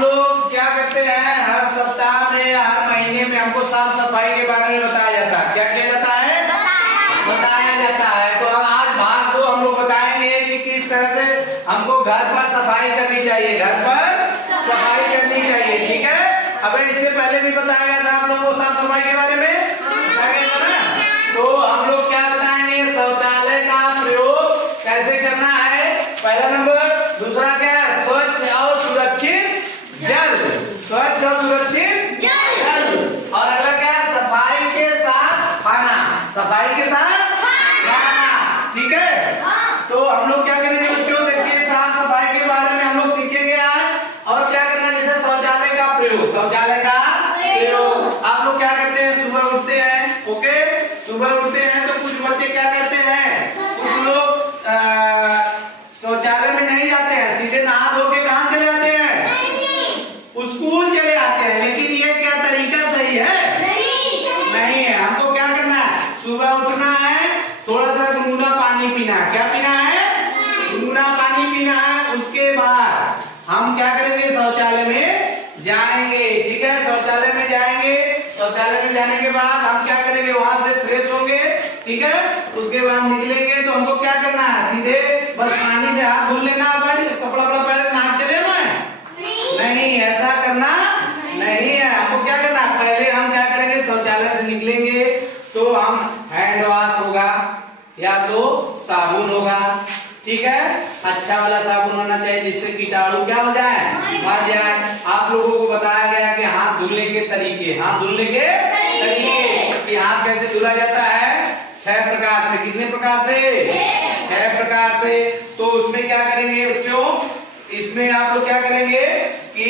हम लोग क्या करते हैं, हर सप्ताह में या हर महीने में हमको साफ सफाई के बारे में बताया जाता है। क्या किया जाता है? बताया जाता है। तो आज भाग 2 हम लोग बताएंगे कि किस तरह से हमको घर पर सफाई करनी चाहिए, घर पर सफाई करनी चाहिए। ठीक है, अब इससे पहले भी बताया गया था आप लोगों को साफ सफाई के बारे में, बताया गया था ना। तो हम लोग क्या बताएंगे, शौचालय का प्रयोग कैसे करना है, पहला नंबर। दूसरा क्या है, स्वच्छ और सुरक्षित जल, स्वच्छ और सुरक्षित जल। और अगला क्या है, सफाई के साथ खाना, सफाई के साथ खाना। ठीक है, तो हम लोग क्या करेंगे बच्चों, देखिए साफ सफाई के बारे में हम लोग सीखेंगे आज। और क्या करना, जैसे शौचालय का प्रयोग, शौचालय का प्रयोग। आप लोग क्या करते हैं, सुबह उठते हैं, ओके, सुबह उठते हैं तो कुछ बच्चे क्या करते हैं, कुछ लोग शौचालय में नहीं जाते हैं, सीधे नहा धो के कहां चले जाते हैं, स्कूल चले जाते हैं। लेकिन ये क्या तरीका सही है? नहीं है। हमको क्या करना है, सुबह उठना है, थोड़ा सा गुनगुना पानी पीना है। क्या पीना है? गुनगुना पानी पीना है। उसके बाद हम क्या करेंगे, शौचालय में जाएंगे। ठीक है, शौचालय में जाएंगे। शौचालय में जाने के बाद हम क्या करेंगे, वहां से फ्रेश होंगे। ठीक है, उसके बाद निकलेंगे तो हमको क्या करना है, सीधे बस पानी से हाथ धुल लेना, बड़ी कपड़ा वपड़ा पहले नाक चले ना, नहीं ऐसा करना नहीं है। हमको क्या करना है, पहले हम क्या करेंगे, शौचालय से निकलेंगे तो हम हैंड वॉश होगा या तो साबुन होगा। ठीक है, अच्छा वाला साबुन होना चाहिए जिससे कीटाणु क्या हो जाए, मर जाए। आप लोगों को बताया गया कि हाथ धुलने के तरीके, हाथ धुलने के तरीके कि हाथ कैसे धुला जाता है, 6 प्रकार से। कितने प्रकार से? 6 प्रकार से। तो उसमें क्या करेंगे बच्चों, इसमें आप लोग क्या करेंगे कि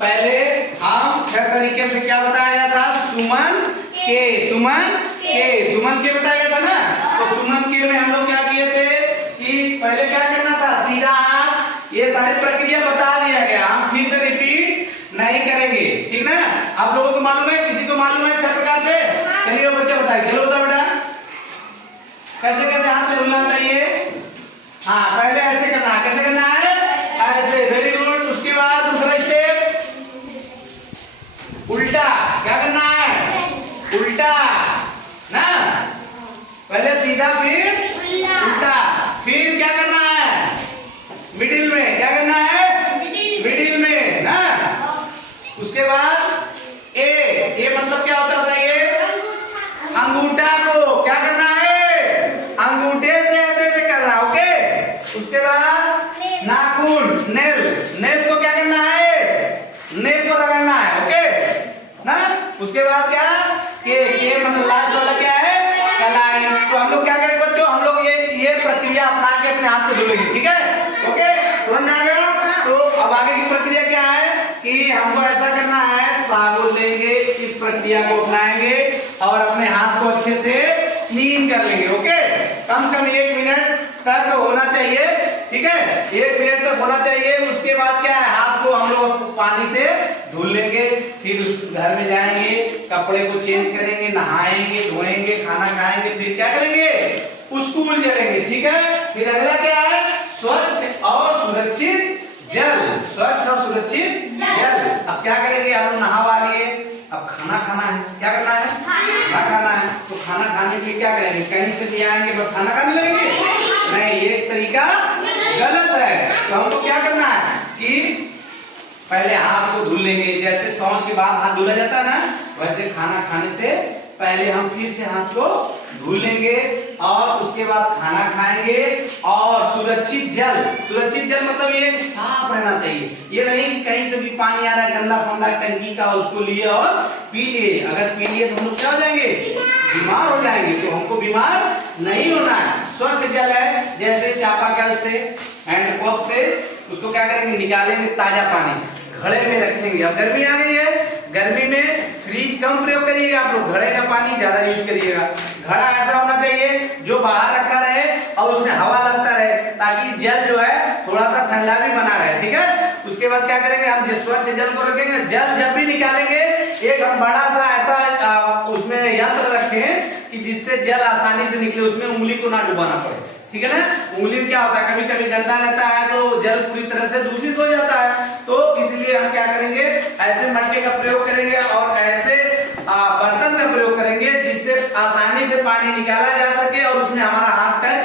पहले हम 6 तरीके से क्या बताया गया था, सुमन के, सुमन के बताया गया था ना। तो सुमन के में हम लोग क्या किए थे कि पहले क्या करना था, सीधा हाथ, ये सारी प्रक्रिया बता दिया गया, हम फिर से रिपीट नहीं करेंगे। ठीक ना, आप लोगों को मालूम है, किसी को मालूम है 6 प्रकार से? चलिए बच्चा बताइए, चलो बताओ बेटा, कैसे कैसे हाथ में धुलना चाहिए। हाँ, पहले ऐसे करना है, कैसे करना है, ऐसे, वेरी गुड। उसके बाद दूसरा स्टेप, उल्टा। क्या करना है, उल्टा ना, पहले सीधा फिर उल्टा। फिर क्या करना है, मिडिल में। क्या करना है, मिडिल में ना। उसके बाद ए मतलब क्या होता है बताइए, अंगूठा को क्या करना है, अंगूठे से ऐसे ऐसे करना, ओके। उसके बाद नाखून, नेल को क्या करना है, नेल को रगड़ना है, ओके ना। उसके बाद क्या, के मतलब लास्ट वाला क्या है, कलाई। तो हम लोग क्या करेंगे बच्चों, हम लोग ये प्रक्रिया अपना के अपने हाथ को धुलेंगे। ठीक है, ओके, समझ में आ गया। तो अब आगे की प्रक्रिया क्या है कि हमको ऐसा करना है, साबुन लेंगे, इस प्रक्रिया को अपनाएंगे और अपने हाथ को अच्छे से क्लीन कर लेंगे। ओके, कम से कम 1 मिनट तक होना चाहिए। ठीक है, 1 मिनट तक होना चाहिए। उसके बाद क्या है, हाथ को हम लोग पानी से धुल लेंगे, फिर उस घर में जाएंगे, कपड़े को चेंज करेंगे, नहाएंगे, धोएंगे, खाना खाएंगे, फिर क्या करेंगे, स्कूल चलेंगे। ठीक है, फिर अगला क्या है, स्वच्छ और सुरक्षित जल, स्वच्छ और सुरक्षित जल। अब क्या करेंगे, हम नहा लिए, अब खाना खाना है। क्या करना है, खाना है। तो खाना खाने के लिए क्या करेंगे, कहीं से भी आएंगे बस खाना खाने लगेंगे, नहीं, ये तरीका गलत है। तो हमको क्या करना है कि पहले हाथ को धुल लेंगे, जैसे शौच के बाद हाथ धुला जाता है ना, वैसे खाना खाने से पहले हम फिर से हाथ को धुल लेंगे और उसके बाद खाना खाएंगे। और सुरक्षित जल मतलब ये साफ रहना चाहिए। ये नहीं कि कहीं से भी पानी आ रहा है गंदा संदा टंकी का, उसको लिए और पी लिए। अगर पी लिए तो हम लोग क्या हो जाएंगे, बीमार हो जाएंगे। तो हमको बीमार नहीं होना है। स्वच्छ जल है, जैसे चापाकल से, हैंडपंप से, उसको क्या करेंगे, निकालेंगे ताजा पानी, घड़े में रखेंगे। अब गर्मी आ गई है, गर्मी में फ्रिज कम प्रयोग करिएगा आप लोग, घड़े का पानी ज्यादा यूज करिएगा। घड़ा ऐसा होना चाहिए जो बाहर रखा रहे और उसमें हवा लगता रहे, ताकि जल जो है थोड़ा सा ठंडा भी बना रहे। ठीक है, उसके बाद क्या करेंगे, हम स्वच्छ जल को रखेंगे। जल जब भी निकालेंगे, एक हम बड़ा सा ऐसा उसमें यंत्र रखें कि जिससे जल आसानी से निकले, उसमें उंगली को ना डुबाना पड़े। ठीक है ना, उंगली में क्या होता है, कभी कभी गंदा रहता है तो जल पूरी तरह से दूषित हो जाता है। तो लिए हम क्या करेंगे, ऐसे मटके का प्रयोग करेंगे और ऐसे बर्तन का प्रयोग करेंगे जिससे आसानी से पानी निकाला जा सके और उसमें हमारा हाथ टच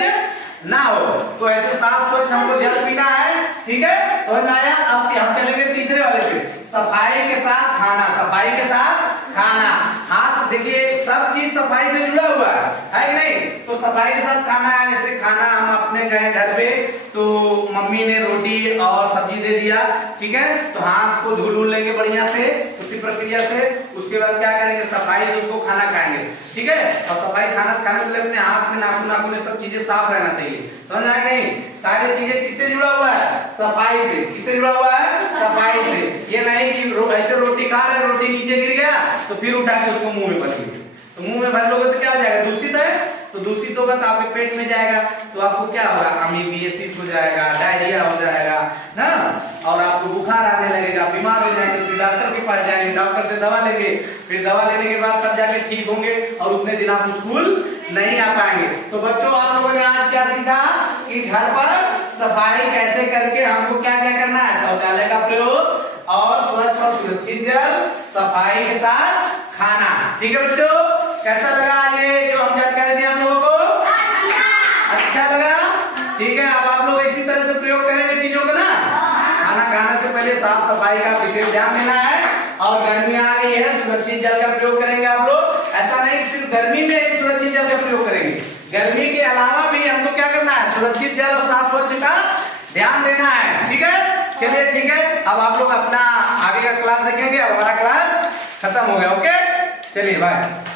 ना हो। तो ऐसे साफ स्वच्छ हमको जल पीना है, ठीक है, समझ में आया। अब हम चलेंगे तीसरे वाले पे, सफाई के साथ खाना। सफाई के साथ खाना, हाथ देखिए सब चीज सफाई से जुड़ा हुआ है कि नहीं। तो सफाई के साथ खाना है, जैसे खाना हम अपने गए घर पे तो मम्मी ने रोटी और सब्जी दे दिया, ठीक है, तो हाथ को धुल लेंगे बढ़िया से उसी प्रक्रिया से। उसके बाद क्या करेंगे, सफाई से उसको खाना खाएंगे, ठीक है। और सफाई खाना खाने के लिए अपने हाथ में नाखून नाखून सब चीजें साफ रहना चाहिए, समझ आया नहीं। सारी चीजें किससे जुड़ा हुआ है, सफाई से। किससे जुड़ा हुआ है, सफाई से। ये नहीं कि ऐसे रोटी खा रहे, रोटी नीचे गिर गया तो फिर उठा के उसको मुंह में भर लिए, तो मुंह में भर लोगे तो क्या हो जाएगा, दूषित है, तो दूषित होगा तो आपके पेट में जाएगा, तो आपको क्या होगा, अमीबियासिस हो जाएगा, डायरिया हो जाएगा ना, और आपको बुखार आने लगेगा, बीमार हो जाएंगे, फिर डॉक्टर के पास जाएंगे, डॉक्टर से दवा लेंगे, फिर दवा लेने के बाद तब जाके ठीक होंगे और उतने दिन आप स्कूल नहीं आ पाएंगे। तो बच्चों आप लोगों ने आज क्या सीखा कि घर पर सफाई कैसे करके हमको क्या क्या करना है, शौचालय का प्रयोग और स्वच्छ और सुरक्षित जल, सफाई के साथ खाना, ठीक है बच्चों। कैसा लगा ये जो हम जानकारी दी हम लोगों को, अच्छा लगा, ठीक है। अब आप लोग इसी तरह से प्रयोग करेंगे चीजों का ना। खाना खाने से पहले साफ सफाई का विशेष ध्यान देना है, और गर्मी आ गई है, सुरक्षित जल का प्रयोग करेंगे आप लोग। ऐसा नहीं कि सिर्फ गर्मी में ही सुरक्षित जल का प्रयोग करेंगे, गर्मी के अलावा भी हमको क्या करना है, सुरक्षित जल और साफ स्वच्छ का ध्यान देना है, ठीक है। चलिए ठीक है, अब आप लोग अपना आगे का क्लास देखेंगे। अब हमारा क्लास खत्म हो गया, ओके, चलिए बाय।